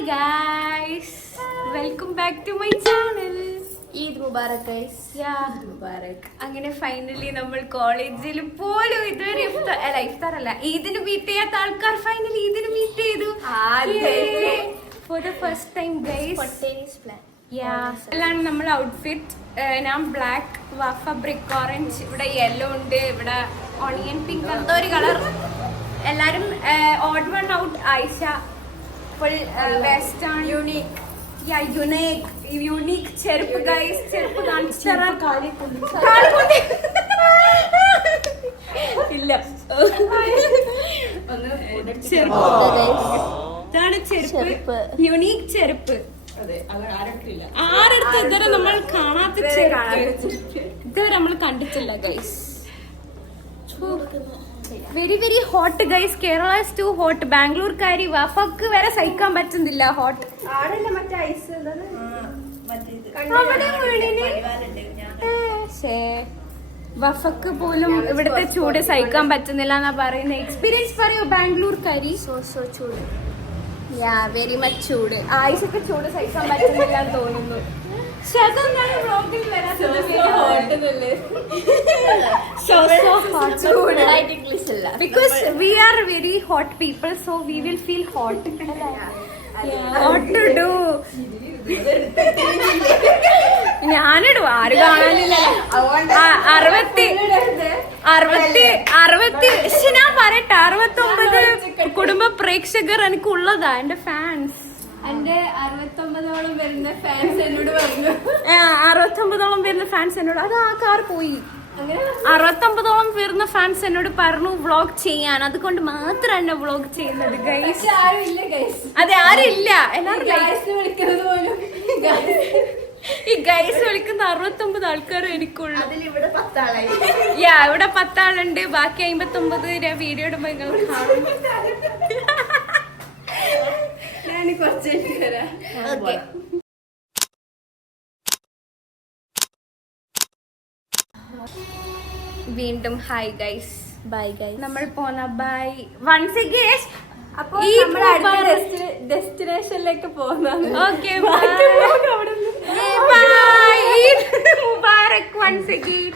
Hi guys, welcome back to my channel. Eid Mubarak guys. Yeah. Eid Mubarak. അങ്ങനെ finally നമ്മൾ കോളേജിൽ പോലും ഇതുവരെ ഇഫ്താർ അല്ല ഈദിന് മീറ്റ് ചെയ്യാത്ത ആൾക്കാർ ഫൈനലി ഈദിന് മീറ്റ് ചെയ്തു. For the first time guys. Spontaneous plan. എല്ലാം നമ്മുടെ ഔട്ട്ഫിറ്റ്. ഞാൻ ബ്ലാക്ക്, വഫ ബ്രിക്ക് ഓറഞ്ച്, ഇവിടെ യെല്ലോ ഉണ്ട്, ഇവിടെ ഓണിയൻ പിങ്ക്, എന്തോ ഒരു കളർ. എല്ലാരും odd one out. Ayisha full western unique ചെരുപ്പ് ഗൈസ്. ചെരുപ്പ് കാണിച്ചു ഇല്ല, ഇതാണ് ചെരുപ്പ്, യുണീക്ക് ചെരുപ്പ്. ആരടുത്ത് ഇതുവരെ നമ്മൾ കാണാത്ത ചെരുപ്പ് ഇതുവരെ നമ്മൾ കണ്ടിട്ടില്ല guys. Very very hot guys. Kerala is too hot. ബാംഗ്ലൂർക്കാരി വഫക്ക് വരെ സഹിക്കാൻ പറ്റുന്നില്ല ഹോട്ട്. വഫക്ക് പോലും ഇവിടുത്തെ ചൂട് സഹിക്കാൻ പറ്റുന്നില്ല എന്നാ പറയുന്നത്. എക്സ്പീരിയൻസ് പറയോ ബാംഗ്ലൂർക്കാരി? സോ ചൂട്. വെരി മച്ച് ചൂട്. ആയിഷൊക്കെ ചൂട് സഹിക്കാൻ പറ്റുന്നില്ല എന്ന് തോന്നുന്നു. Because we are very hot people, so we will feel hot. What to do? ഞാനിടും, ആര് കാണാനില്ല. 60 ഞാൻ പറയട്ടെ, 69 കുടുംബ പ്രേക്ഷകർ എനിക്കുള്ളതാ, എന്റെ ഫാൻസ്. എന്റെ 69ഓളം വരുന്ന ഫാൻസ് എന്നോട് പറഞ്ഞു. 69ഓളം വരുന്ന ഫാൻസ് എന്നോട്, അത് ആ കാർ പോയി. 69ഓളം വരുന്ന ഫാൻസ് എന്നോട് പറഞ്ഞു വ്ളോഗ് ചെയ്യാൻ. അതുകൊണ്ട് മാത്രം എന്നെ വ്ളോഗ് ചെയ്യുന്നത് ഗൈസ്. ആരുമില്ല ഗൈസ്. അതെ, ആരില്ല. എല്ലാവരും വിളിക്കുന്നത് പോലും ഈ ഗൈസ് വിളിക്കുന്ന 69 ആൾക്കാർ എനിക്കുള്ളൂ. അതിലിവിടെ 10 ആളായി. ഇവിടെ 10 ആളുണ്ട്. ബാക്കി 59 വീഡിയോ ഇടുമ്പോ നിങ്ങൾ കാണും. ഞാൻ കുറച്ച് ഓക്കെ. വീണ്ടും ഹായ് ഗൈസ്. Bye guys. നമ്മൾ പോന്ന ബൈ വൺസ് അഗൈൻ. അപ്പൊ നമ്മൾ അടുത്ത ഡെസ്റ്റിനേഷനിലേക്ക് പോകുന്നതാണ്. Okay, bye. Eid Mubarak once again.